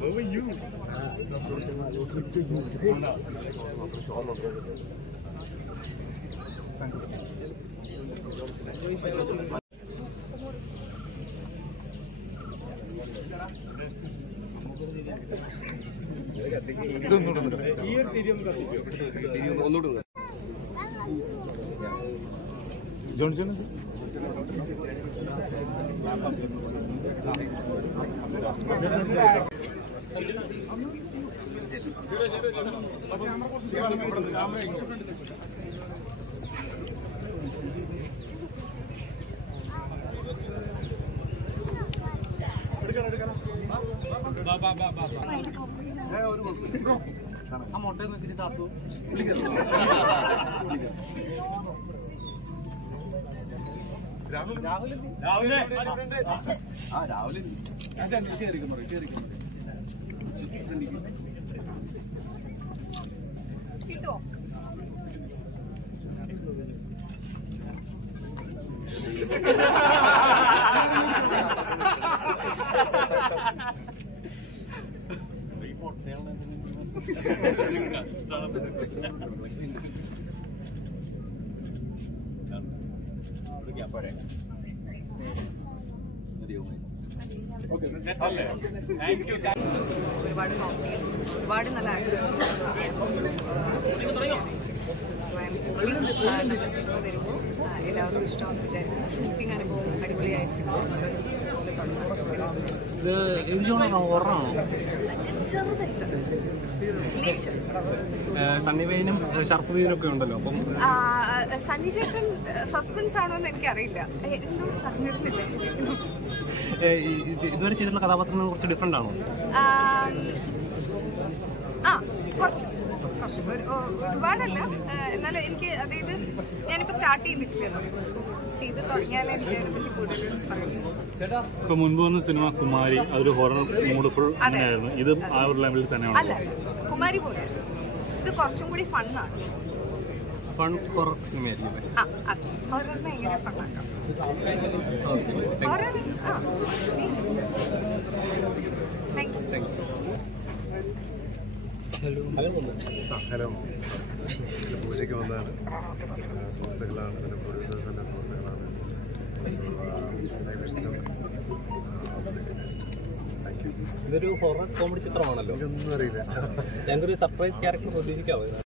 Where were you? Johnson? ഒരുപാട് നല്ല actors വരുമ്പോൾ എല്ലാവർക്കും ഇഷ്ടമാണെന്ന് വിചാരിക്കുന്നു. ഷൂട്ടിംഗ് അനുഭവം അടിപൊളിയായിരിക്കും. സണ്ണിവേനും ഷർഫുദ്ദീനും ഒക്കെ ഉണ്ടല്ലോ. അപ്പം സണ്ണി ചേട്ടൻ സസ്പെൻസ് ആണോ എന്ന് എനിക്കറിയില്ല. ഇതുവരെ ചെയ്തിട്ടുള്ള കഥാപാത്രങ്ങൾ കുറച്ച് ഡിഫറെന്റ് ആണോ? കുറച്ച് ഒരുപാടല്ല. എന്നാലും എനിക്ക് അതായത് ഞാനിപ്പോ സ്റ്റാർട്ട് ചെയ്തിട്ടില്ലല്ലോ, ചെയ്ത് തുടങ്ങിയാലേ എനിക്ക് അതിനെപ്പറ്റി കൂടുതൽ പറയുന്നത്. ഇപ്പൊ മുൻപ് വന്ന സിനിമ കുമാരി, അതൊരു ഹൊറർ മൂഡ് ഫുൾ ആയിരുന്നു. ഇത് ആ ഒരു ലെവലിൽ തന്നെയാണ്. അല്ല, കുമാരി പോലെ ഇത് കുറച്ചും കൂടി ഫണ്ണാണ്. Fun horror സിനിമയായിരിക്കും. ഹൊററിനെ എങ്ങനെ ഫണ്ണാക്കാം? ഹൊറർ ഹലോ, പൂജയ്ക്ക് വന്നതാണ്. സുഹൃത്തുക്കളാണ്, പിന്നെ പ്രൊഡ്യൂസേഴ്സിൻ്റെ സുഹൃത്തുക്കളാണ്. ഇതൊരു ഹൊറർ കോമഡി ചിത്രമാണല്ലോ. ഇതൊന്നും അറിയില്ല. ഞങ്ങൾക്കൊരു സർപ്രൈസ് ക്യാരക്ടർ പ്രതീക്ഷിക്കാമോ?